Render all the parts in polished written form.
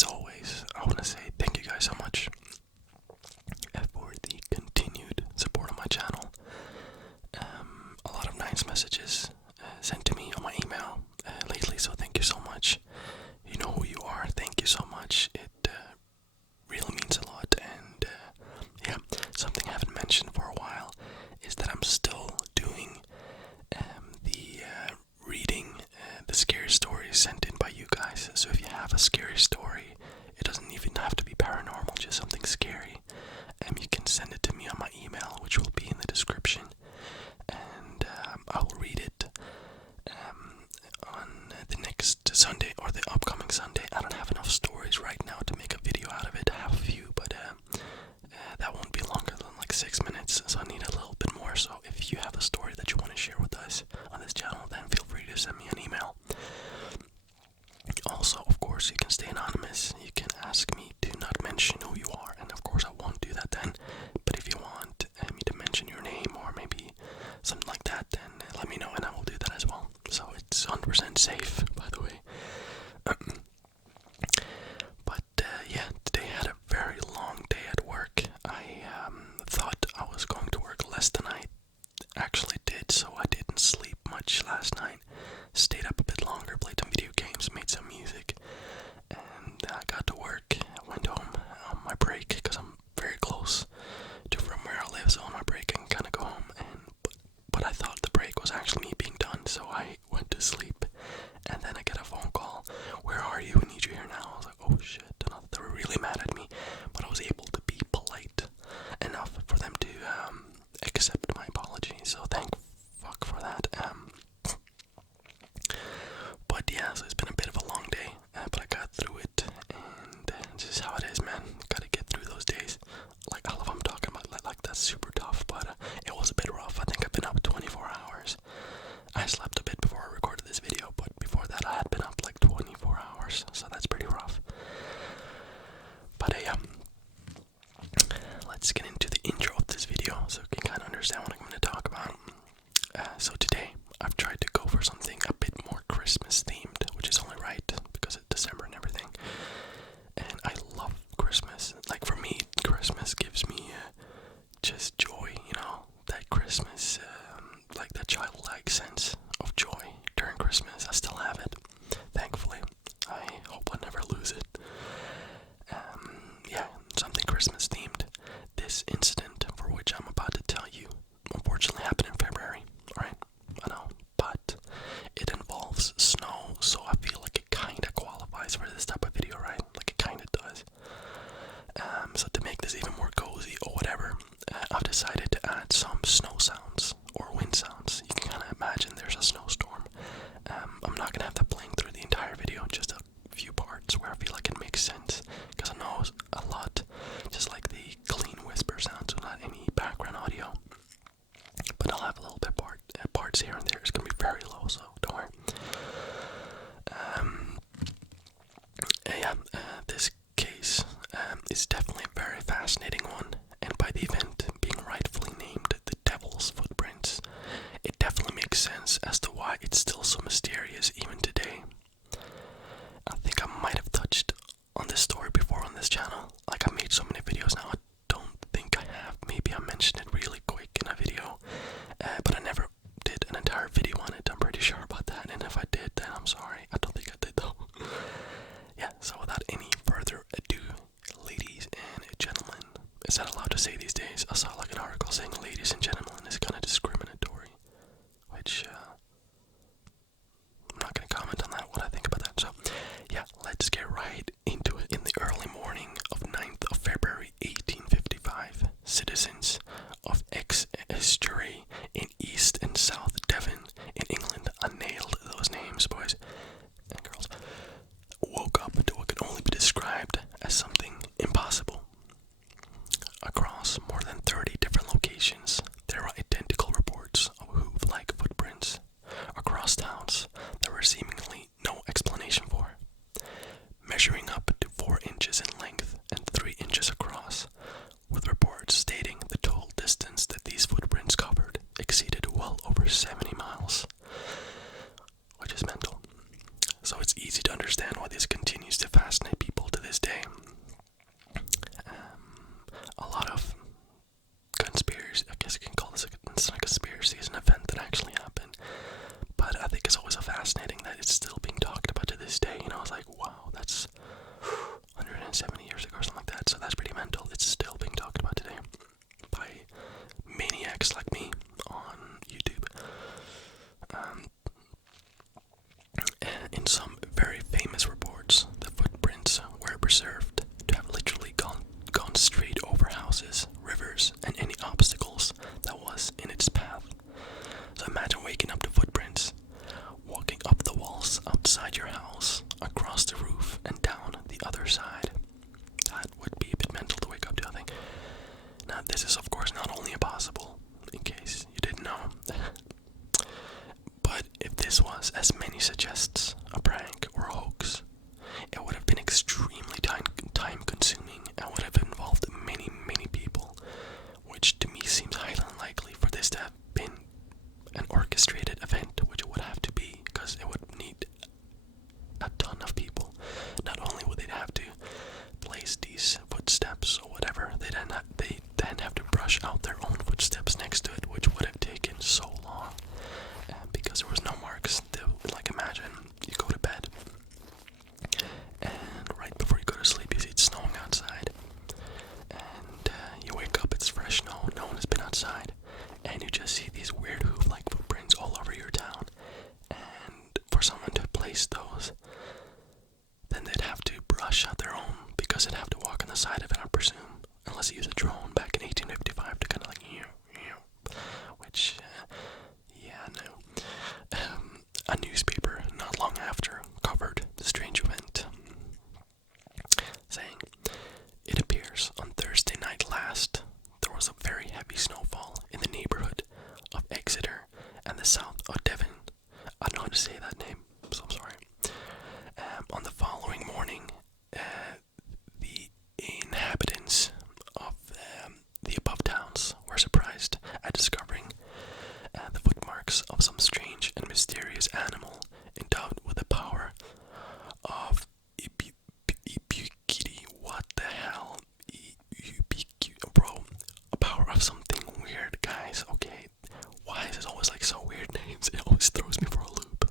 as always, I want to say thank you guys so much for the continued support on my channel. A lot of nice messages sent to me on my email lately, so thank you so much. You know who you are. Thank you so much. It really means a lot. And yeah, something I haven't mentioned for a while is that I'm still doing the reading the scary stories sent in by you guys. So if you have a scary story, it doesn't even have to be paranormal, just something scary. You can send it to me on my email, which will be in the description, and I will read it on the next Sunday or the upcoming Sunday. I don't have enough stories right now to make a video out of it. I have a few, but that won't be longer than like 6 minutes, so I need a little bit more. So if you have a story that you want to share with us on this channel, then feel free to send me an email. Also, of course, you can stay anonymous. You can ask me to not mention who you are, and of course I won't do that then. But if you want me to mention your name or maybe something like that, then let me know and I will do that as well. So it's 100% safe, by the way. But yeah, today I had a very long day at work. I thought I was going to work less than I actually did, so I didn't sleep much last night. Stayed up a bit longer, played some video games, made some music, and I got to work. I went home on my break because I'm very close to from where I live, so on my break I can kind of go home. But I thought the break was actually me being done, so I went to sleep. And then I get a phone call. "Where are you? I need you here now." I was like, oh shit. And I thought they were really mad at me, but I was able to be polite enough for them to accept my apology. So thank fuck for that. But yeah, so it's been a bit of a long day, but I got through it, and this is how it is, man. Gotta get through those days. Like, I love what I'm talking about, like that's super tough, but it was a bit rough. I think I've been up 24 hours. I slept a bit before I recorded this video, but before that I had been up like 24 hours, so that's pretty rough. But yeah, let's get into the intro of this video so you can kind of understand what I'm going to talk about. So today, I've tried to go for something a bit more Christmas themed, which is only right because it's December and everything. And I love Christmas. Like, for me, Christmas gives me just joy, you know, that Christmas, like that childlike sense of joy during Christmas. I still have it, thankfully. I hope I never lose it. Yeah, something Christmas themed. This incident for which I'm about to tell you unfortunately happened in February, alright? I know, but it involves snow, so I feel like it kinda qualifies for this type of video, right? Like, it kinda does. So to make this even more cozy or whatever, I've decided to add some snow sounds or wind sounds. You can kind of imagine there's a snowstorm. I'm not gonna have that playing through the entire video, just a few parts where I feel like it makes sense, because I know a lot, just like the clean whisper sounds without any background audio. But I'll have a little bit parts here and there. It's gonna be very low, so don't worry. Yeah, this case is definitely a very fascinating one, and by the event being rightfully named the Devil's Footprints, it definitely makes sense as to why it's still so mysterious even today. I think I might have touched on this story before on this channel. Like, I made so many videos now, I don't think I have. Maybe I mentioned it really quick in a video, but I never did an entire video on it. I'm pretty sure about that, and if I did, then I'm sorry. I don't think I did though. Yeah, so without any further ado, ladies and gentlemen, is that allowed to say these days? I saw like an article saying ladies and gentlemen is kind of discriminatory, which I'm not going to comment on that, what I think about that. So yeah, let's get right into it. In the early morning of 9th of February 1855, citizens of Estuary in East and South Devon in England, I nailed those names, boys and girls, woke up to what could only be described as something impossible. Across more than 30 different locations, there are identical reports of hoof-like footprints. Across towns, there were seemingly no explanation for. Measuring up to 4 inches in length and 3 inches across, with reports stating the total distance that these footprints covered exceeded well over 70 miles, which is mental. So it's easy to understand why this continues to fascinate people to this this was, as many suggests, a prank or a hoax, it would have been extremely time consuming and would have involved many people, which to me seems highly unlikely for this to have been an orchestrated event, which it would have to be, because it would need a ton of people. Not only would they have to place these footsteps or whatever, they then have to brush out their own footsteps next to it, which would have taken so long, because there was no marks. Like, imagine you go to bed, and right before you go to sleep, you see it's snowing outside, and you wake up, it's fresh snow, no one has been outside, and you just see these weird hoof-like footprints all over your town. And for someone to place those, then they'd have to brush out their own, because they'd have to walk on the side of it, I presume, unless you use a drone back in 1855 to kind of like, which, yeah, no. A newspaper not long after covered the strange event, saying, "It appears on Thursday night last, there was a very heavy snowfall in the neighborhood of Exeter and the south of Devon." I don't know how to say that name, so I'm sorry. On the following morning, the inhabitants of the above towns were surprised at discovering the footmarks of some strange and mysterious animal endowed with the power of ubiquity. What the hell? Bro, a power of something weird, guys. Okay, why is it always like so weird names? It always throws me for a loop.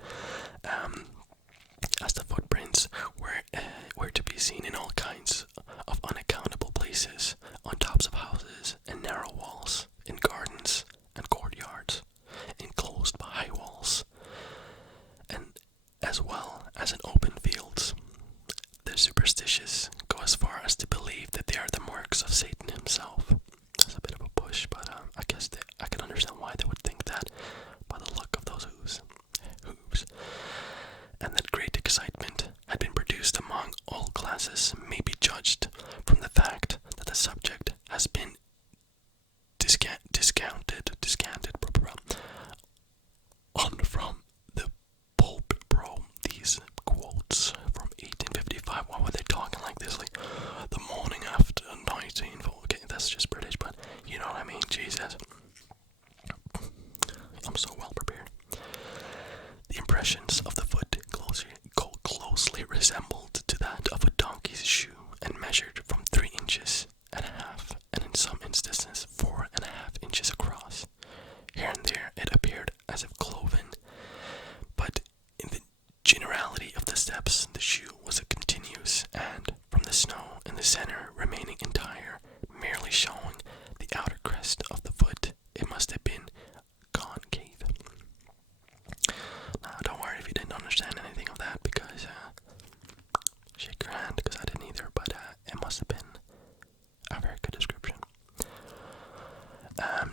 As the footprints were to be seen in all kinds of unaccountable places, on tops of houses and narrow walls, in gardens and courtyards, enclosed by high walls, and as well as in open fields. The superstitious go as far as to believe that they are the marks of Satan himself. That's a bit of a push, but I guess I can understand why they would think that by the look of those hooves. And that great excitement had been produced among all classes may be judged from the fact that the subject has been discounted on from the pulp, bro. These quotes from 1855, why were they talking like this? Like, the morning after 19... Okay, that's just British, but you know what I mean, Jesus. I'm so well prepared. The impressions of the foot closely resembled to that of a donkey's shoe, and measured from 3.5 inches, and in some instances 4.5 inches across. Here and there it appeared as if cloven, but in the generality of the steps the shoe was continuous, and from the snow in the center remaining entire, merely showing the outer crest of the foot, it must have been concave. Now, don't worry if you didn't understand anything of that, because shake your hand, because I didn't either, but it must have been a very good description.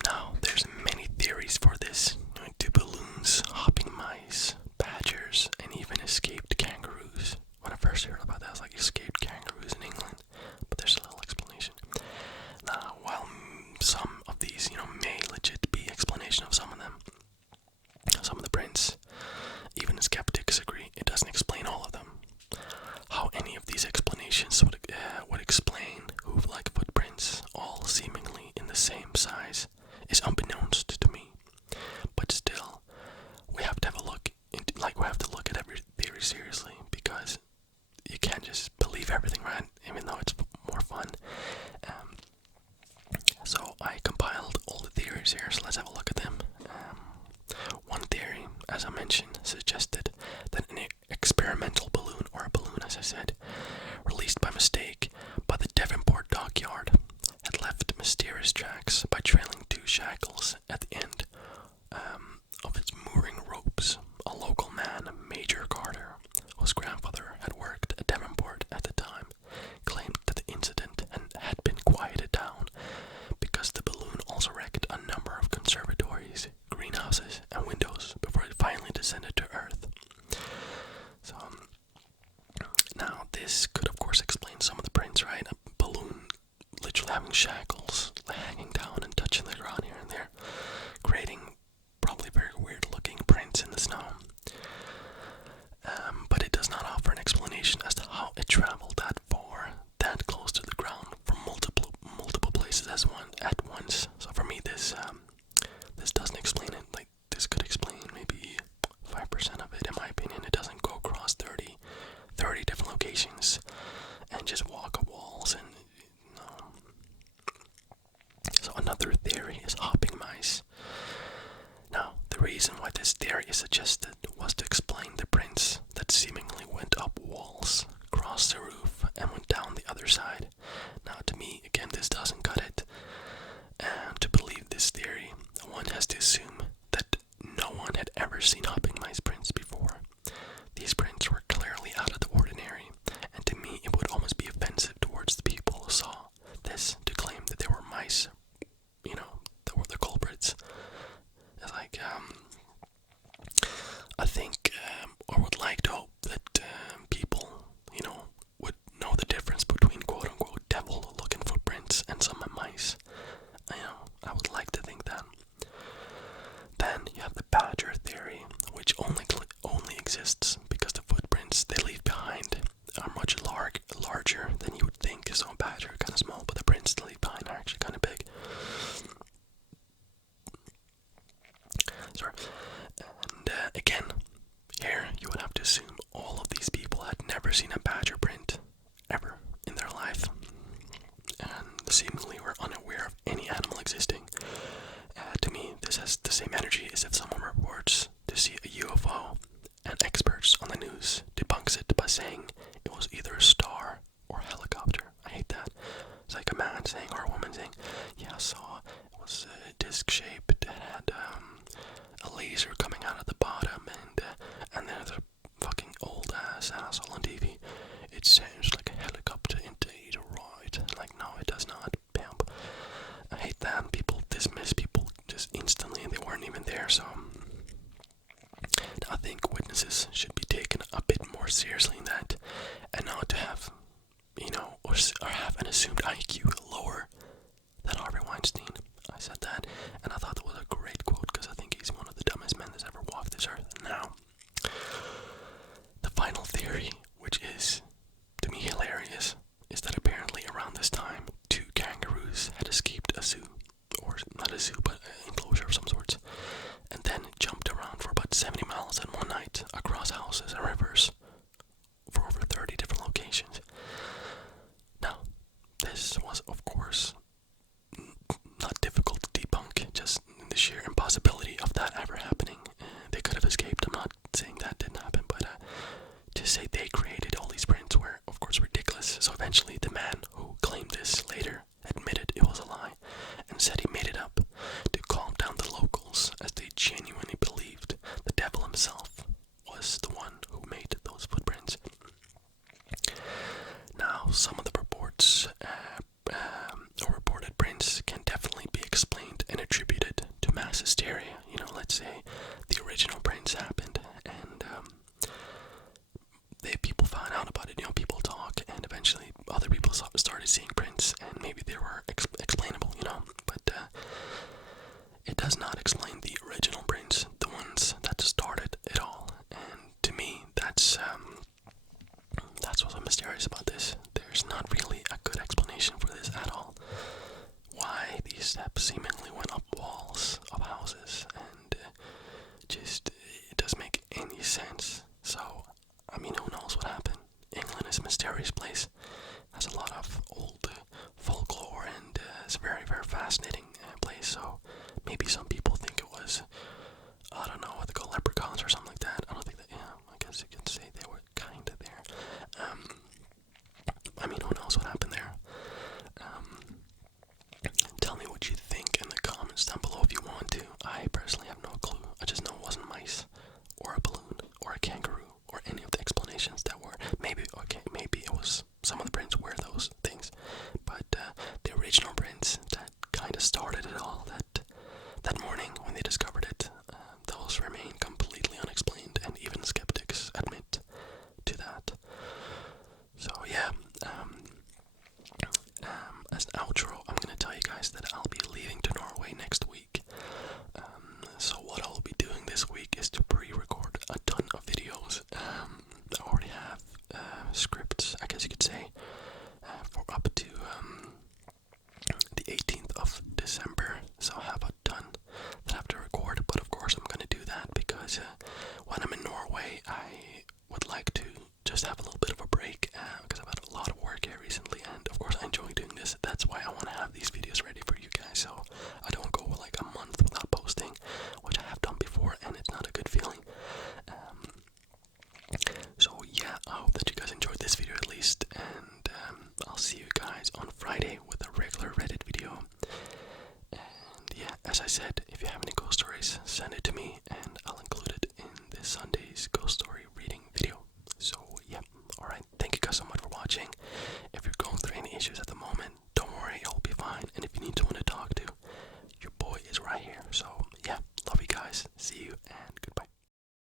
Now, there's many theories for this. Do balloons, hopping mice, badgers, and even escaped kangaroos. When I first heard about that, I was like, escaped kangaroos in England, but there's a little explanation. Now, while suggested was to explain the prints that seemingly went up walls, crossed the roof, and went down the other side. Now, to me, again, this doesn't cut it. And to believe this theory, one has to assume that no one had ever seen hopping mice prints before. These prints were clearly out of the ordinary, and to me it would almost be offensive towards the people who saw this to claim that they were mice, that were the culprits. It's like, I think, or would like to hope that people, would know the difference between quote-unquote devil-looking footprints and some mice. I would like to think that. Then you have the badger theory, which only exists because the footprints they leave behind are much larger than you would think. So a badger kind of small, but the prints they leave behind are actually kind of big. Sorry. And again, here you would have to assume all of these people had never seen a badger print ever in their life, and seemingly were unaware of any animal existing. To me, this has the same energy as if someone reports to see a UFO, and experts on the news debunks it by saying it was either a star or a helicopter. I hate that. It's like a man saying or a woman saying, "Yeah, I saw it was disc shaped. It had a laser coming out of the bottom, and there's a fucking old ass asshole on TV. It sounds like a helicopter indeed, right?" Like, no, it does not, pimp. I hate that. People dismiss people just instantly, and they weren't even there. So I think witnesses should be taken a bit more seriously than that, and not to have, or have an assumed IQ lower than Harvey Weinstein. I said that, and I thought that was a great quote because I think he's one of the dumbest men that's ever walked this earth. Now, the final theory, which is, to me, hilarious, is that apparently around this time, 2 kangaroos had escaped a zoo, or not a zoo, but an enclosure of some sorts, and then jumped around for about 70 miles in one night across houses and rivers for over 30 different locations. Now, this was, of course, not difficult to debunk, just the sheer impossibility of that ever happening. They could have escaped. I'm not saying that didn't happen, but to say they created all these prints were, of course, ridiculous. So eventually the man who claimed this later admitted it was a lie and said he made it up to calm down the locals, as they genuinely believed the devil himself was the one who made those footprints. Now, some of the reports or reported prints can definitely be explained and attributed to mass hysteria. Let's say the original prints happened, and people found out about it. People talk, and eventually other people started seeing prints, and maybe they were explainable. But it does not explain the original prints, the ones that started it all. And to me, that's what's so mysterious about this. There's not really a good explanation for this at all. Why these steps seemingly went up walls of houses, and it doesn't make any sense. So, who knows what happened? England is a mysterious place. Has a lot of old folklore, and it's a very, very fascinating place. So maybe some people